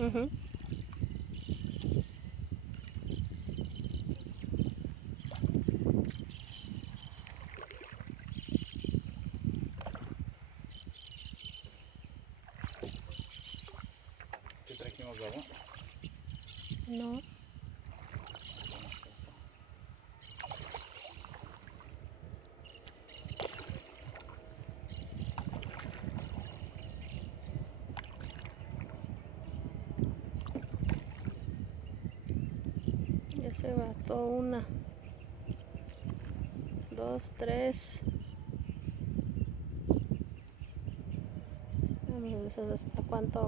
Ujú. ¿Qué trajimos de agua? No. Ya se bató una, dos, tres. Vamos a ver hasta cuánto.